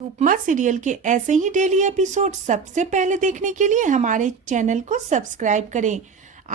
उपमा serial के ऐसे ही daily episode सबसे पहले देखने के लिए हमारे चैनल को सब्सक्राइब करें।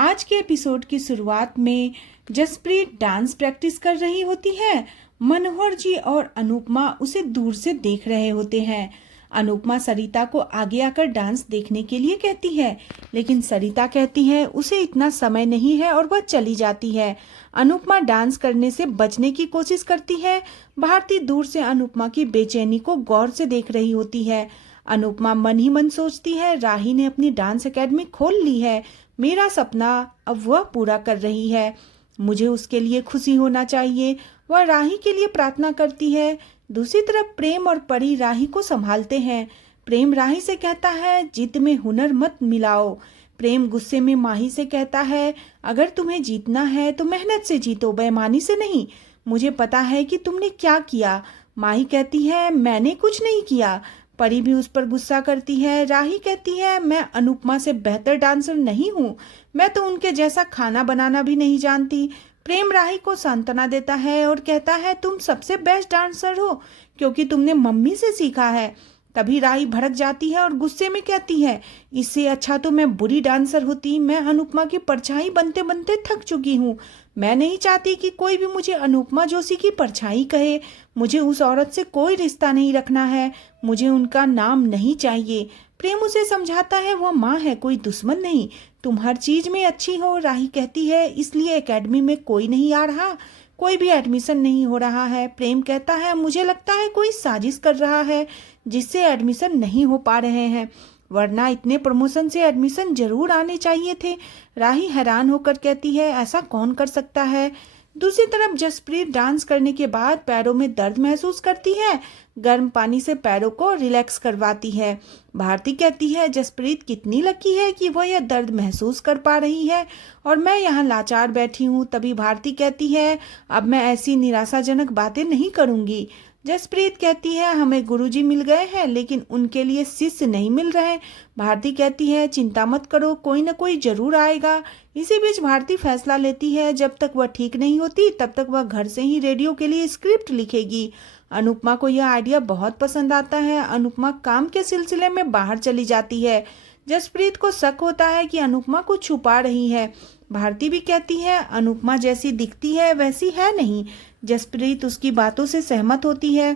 आज के एपिसोड की शुरुआत में जसप्रीत डांस प्रैक्टिस कर रही होती है। मनोहर जी और अनुपमा उसे दूर से देख रहे होते हैं। अनुपमा सरिता को आगे आकर डांस देखने के लिए कहती है, लेकिन सरिता कहती है उसे इतना समय नहीं है और वह चली जाती है। अनुपमा डांस करने से बचने की कोशिश करती है। भारती दूर से अनुपमा की बेचैनी को गौर से देख रही होती है। अनुपमा मन ही मन सोचती है, राही ने अपनी डांस एकेडमी खोल ली है, मेरा सपना अब वह पूरा कर रही है, मुझे उसके लिए खुशी होना चाहिए। वह राही के लिए प्रार्थना करती है। दूसरी तरफ प्रेम और परी राही को संभालते हैं। प्रेम राही से कहता है, जिद में हुनर मत मिलाओ। प्रेम गुस्से में माही से कहता है, अगर तुम्हें जीतना है तो मेहनत से जीतो, बेईमानी से नहीं। मुझे पता है कि तुमने क्या किया। माही कहती है, मैंने कुछ नहीं किया। परी भी उस पर गुस्सा करती है। राही कहती है, मैं अनुपमा से बेहतर डांसर नहीं हूँ, मैं तो उनके जैसा खाना बनाना भी नहीं जानती। प्रेम राही को सांत्वना देता है और कहता है, तुम सबसे बेस्ट डांसर हो क्योंकि तुमने मम्मी से सीखा है। तभी राही भड़क जाती है और गुस्से में कहती है, इससे अच्छा तो मैं बुरी डांसर होती, मैं अनुपमा की परछाई बनते बनते थक चुकी हूँ। मैं नहीं चाहती कि कोई भी मुझे अनुपमा जोशी की परछाई कहे। मुझे उस औरत से कोई रिश्ता नहीं रखना है, मुझे उनका नाम नहीं चाहिए। प्रेम उसे समझाता है, वह माँ है, कोई दुश्मन नहीं, तुम हर चीज में अच्छी हो। राही कहती है, इसलिए एकेडमी में कोई नहीं आ रहा, कोई भी एडमिशन नहीं हो रहा है। प्रेम कहता है, मुझे लगता है कोई साजिश कर रहा है जिससे एडमिशन नहीं हो पा रहे हैं, वरना इतने प्रमोशन से एडमिशन जरूर आने चाहिए थे। राही हैरान होकर कहती है, ऐसा कौन कर सकता है। दूसरी तरफ जसप्रीत डांस करने के बाद पैरों में दर्द महसूस करती है। गर्म पानी से पैरों को रिलैक्स करवाती है। भारती कहती है, जसप्रीत कितनी लकी है कि वह यह दर्द महसूस कर पा रही है और मैं यहाँ लाचार बैठी हूँ। तभी भारती कहती है, अब मैं ऐसी निराशाजनक बातें नहीं करूँगी। जसप्रीत कहती है, हमें गुरुजी मिल गए हैं लेकिन उनके लिए शिष्य नहीं मिल रहे। भारती कहती है, चिंता मत करो, कोई न कोई जरूर आएगा। इसी बीच भारती फैसला लेती है, जब तक वह ठीक नहीं होती तब तक वह घर से ही रेडियो के लिए स्क्रिप्ट लिखेगी। अनुपमा को यह आइडिया बहुत पसंद आता है। अनुपमा काम के सिलसिले में बाहर चली जाती है। जसप्रीत को शक होता है कि अनुपमा को छुपा रही है। भारती भी कहती है, अनुपमा जैसी दिखती है वैसी है नहीं। जसप्रीत उसकी बातों से सहमत होती है।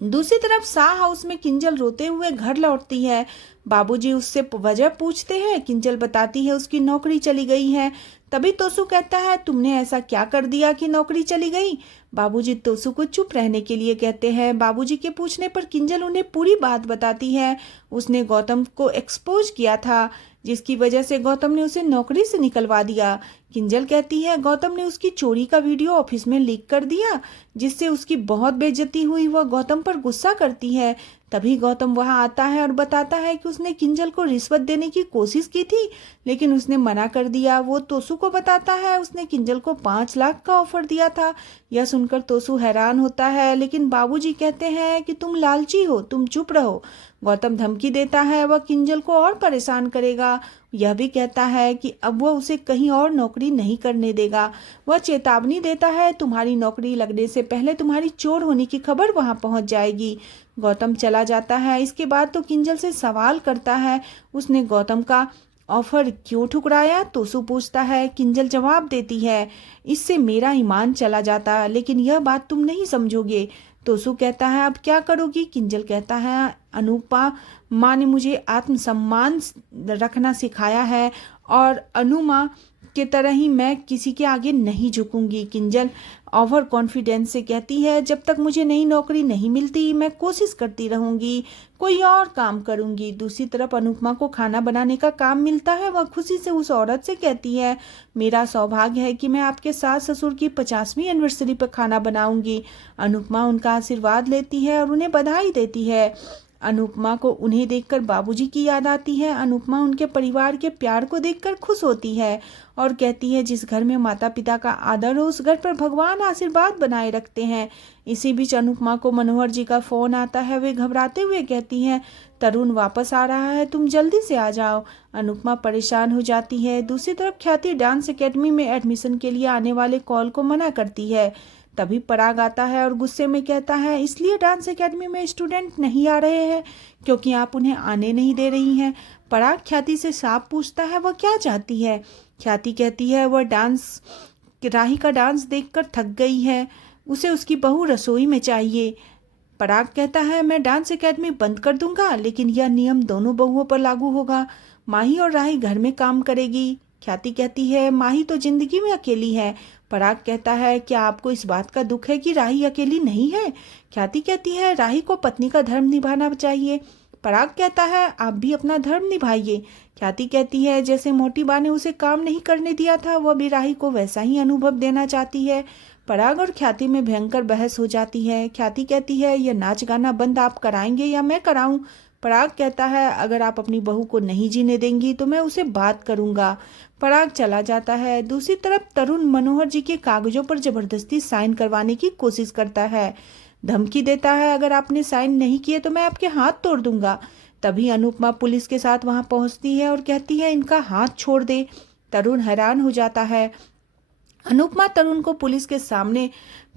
दूसरी तरफ शाह हाउस में किंजल रोते हुए घर लौटती है। बाबूजी उससे वजह पूछते हैं। किंजल बताती है उसकी नौकरी चली गई है। तभी तोसू कहता है, तुमने ऐसा क्या कर दिया कि नौकरी चली गई। बाबूजी तोसू को चुप रहने के लिए कहते हैं। बाबूजी के पूछने पर किंजल उन्हें पूरी बात बताती है। उसने गौतम को एक्सपोज किया था, जिसकी वजह से गौतम ने उसे नौकरी से निकलवा दिया। किंजल कहती है, गौतम ने उसकी चोरी का वीडियो ऑफिस में लीक कर दिया, जिससे उसकी बहुत बेइज्जती हुई। वह गौतम पर गुस्सा करती है। तभी गौतम वहां आता है और बताता है कि उसने किंजल को रिश्वत देने की कोशिश की थी, लेकिन उसने मना कर दिया। वो तोसू को बताता है उसने किंजल को 5 लाख का ऑफर दिया था। यह सुनकर तोसू हैरान होता है, लेकिन बाबूजी कहते हैं कि तुम लालची हो, तुम चुप रहो। गौतम धमकी देता है वह किंजल को और परेशान करेगा। यह भी कहता है कि अब वह उसे कहीं और नौकरी नहीं करने देगा। वह चेतावनी देता है, तुम्हारी नौकरी लगने से पहले तुम्हारी चोर होने की खबर वहां पहुंच जाएगी। गौतम चला जाता है। इसके बाद तो किंजल से सवाल करता है, उसने गौतम का ऑफर क्यों ठुकराया। तोसू पूछता है। किंजल जवाब देती है, इससे मेरा ईमान चला जाता, लेकिन यह बात तुम नहीं समझोगे। तोसू कहता है, अब क्या करोगी। किंजल कहता है, अनुपा माँ ने मुझे आत्मसम्मान रखना सिखाया है और अनुमा के तरह ही मैं किसी के आगे नहीं झुकूंगी। किंजल ओवर कॉन्फिडेंस से कहती है, जब तक मुझे नई नौकरी नहीं मिलती मैं कोशिश करती रहूंगी, कोई और काम करूंगी। दूसरी तरफ अनुपमा को खाना बनाने का काम मिलता है। वह खुशी से उस औरत से कहती है, मेरा सौभाग्य है कि मैं आपके सास ससुर की 50वीं एनिवर्सरी पर खाना बनाऊंगी। अनुपमा उनका आशीर्वाद लेती है और उन्हें बधाई देती है। अनुपमा को उन्हें देखकर बाबूजी की याद आती है। अनुपमा उनके परिवार के प्यार को देखकर खुश होती है और कहती है, जिस घर में माता पिता का आदर हो उस घर पर भगवान आशीर्वाद बनाए रखते हैं। इसी बीच अनुपमा को मनोहर जी का फोन आता है। वे घबराते हुए कहती हैं, तरुण वापस आ रहा है, तुम जल्दी से आ जाओ। अनुपमा परेशान हो जाती है। दूसरी तरफ ख्याति डांस एकेडमी में एडमिशन के लिए आने वाले कॉल को मना करती है। तभी पराग आता है और गुस्से में कहता है, इसलिए डांस एकेडमी में स्टूडेंट नहीं आ रहे हैं क्योंकि आप उन्हें आने नहीं दे रही हैं। पराग ख्याति से साफ पूछता है वह क्या चाहती है। ख्याति कहती है वह राही का डांस देखकर थक गई है, उसे उसकी बहू रसोई में चाहिए। पराग कहता है मैं डांस एकेडमी बंद कर दूंगा, लेकिन यह नियम दोनों बहुओं पर लागू होगा। माही और राही घर में काम करेगी। ख्याति कहती है माही तो जिंदगी में अकेली है। पराग कहता है क्या आपको इस बात का दुख है कि राही अकेली नहीं है। ख्याति कहती है राही को पत्नी का धर्म निभाना चाहिए। पराग कहता है आप भी अपना धर्म निभाइए। ख्याति कहती है जैसे मोटी बा ने उसे काम नहीं करने दिया था, वह भी राही को वैसा ही अनुभव देना चाहती है। पराग और ख्याति में भयंकर बहस हो जाती है। ख्याति कहती है यह नाच गाना बंद आप कराएंगे या मैं कराऊं। पराग कहता है अगर आप अपनी बहू को नहीं जीने देंगी तो मैं उसे बात करूंगा। पराग चला जाता है। दूसरी तरफ तरुण मनोहर जी के कागजों पर जबरदस्ती साइन करवाने की कोशिश करता है, धमकी देता है अगर आपने साइन नहीं किए तो मैं आपके हाथ तोड़ दूंगा। तभी अनुपमा पुलिस के साथ वहां पहुंचती है और कहती है इनका हाथ छोड़ दे। तरुण हैरान हो जाता है। अनुपमा तरुण को पुलिस के सामने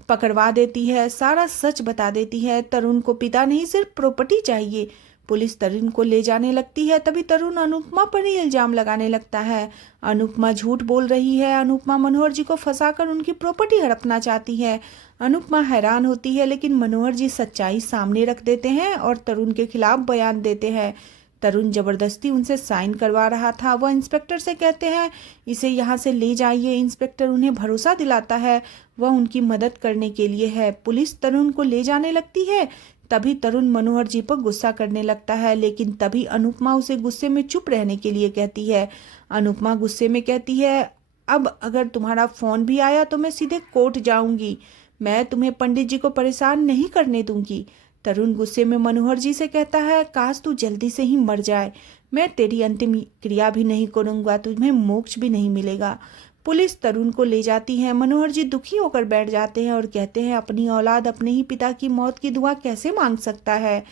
पकड़वा देती है, सारा सच बता देती है। तरुण को पिता नहीं सिर्फ प्रॉपर्टी चाहिए। पुलिस तरुण को ले जाने लगती है। तभी तरुण अनुपमा पर ही इल्जाम लगाने लगता है। अनुपमा झूठ बोल रही है। अनुपमा मनोहर जी को फंसाकर उनकी प्रॉपर्टी हड़पना चाहती है। अनुपमा हैरान होती है, लेकिन मनोहर जी सच्चाई सामने रख देते हैं और तरुण के खिलाफ बयान देते हैं। तरुण जबरदस्ती उनसे साइन करवा रहा था। वह इंस्पेक्टर से कहते हैं इसे यहाँ से ले जाइए। इंस्पेक्टर उन्हें भरोसा दिलाता है वह उनकी मदद करने के लिए है। पुलिस तरुण को ले जाने लगती है। तभी तरुण मनोहर जी पर गुस्सा करने लगता है, लेकिन तभी अनुपमा उसे गुस्से में चुप रहने के लिए कहती है। अनुपमा गुस्से में कहती है अब अगर तुम्हारा फोन भी आया तो मैं सीधे कोर्ट जाऊंगी। मैं तुम्हें पंडित जी को परेशान नहीं करने दूंगी। तरुण गुस्से में मनोहर जी से कहता है काश तू जल्दी से ही मर जाए, मैं तेरी अंतिम क्रिया भी नहीं करूंगा, तुम्हें मोक्ष भी नहीं मिलेगा। पुलिस तरुण को ले जाती है। मनोहर जी दुखी होकर बैठ जाते हैं और कहते हैं अपनी औलाद अपने ही पिता की मौत की दुआ कैसे मांग सकता है।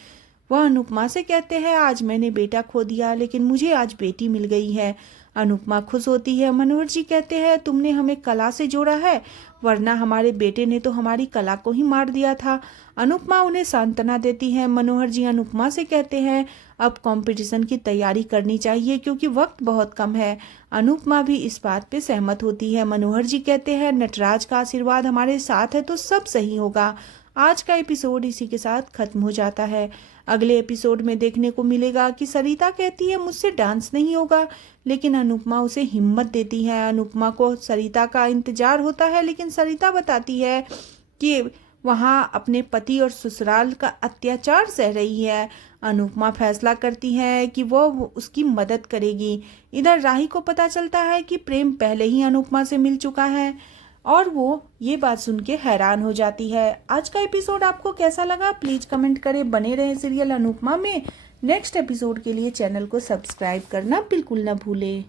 वह अनुपमा से कहते हैं आज मैंने बेटा खो दिया, लेकिन मुझे आज बेटी मिल गई है। अनुपमा खुश होती है। मनोहर जी कहते हैं तुमने हमें कला से जोड़ा है, वरना हमारे बेटे ने तो हमारी कला को ही मार दिया था। अनुपमा उन्हें सांत्वना देती है। मनोहर जी अनुपमा से कहते हैं अब कंपटीशन की तैयारी करनी चाहिए क्योंकि वक्त बहुत कम है। अनुपमा भी इस बात पे सहमत होती है। मनोहर जी कहते हैं नटराज का आशीर्वाद हमारे साथ है तो सब सही होगा। आज का एपिसोड इसी के साथ खत्म हो जाता है। अगले एपिसोड में देखने को मिलेगा कि सरिता कहती है मुझसे डांस नहीं होगा, लेकिन अनुपमा उसे हिम्मत देती है। अनुपमा को सरिता का इंतजार होता है, लेकिन सरिता बताती है कि वहाँ अपने पति और ससुराल का अत्याचार सह रही है। अनुपमा फैसला करती है कि वो उसकी मदद करेगी। इधर राही को पता चलता है कि प्रेम पहले ही अनुपमा से मिल चुका है और वो ये बात सुन के हैरान हो जाती है। आज का एपिसोड आपको कैसा लगा प्लीज कमेंट करें। बने रहे सीरियल अनुपमा में। नेक्स्ट एपिसोड के लिए चैनल को सब्सक्राइब करना बिल्कुल न भूलें।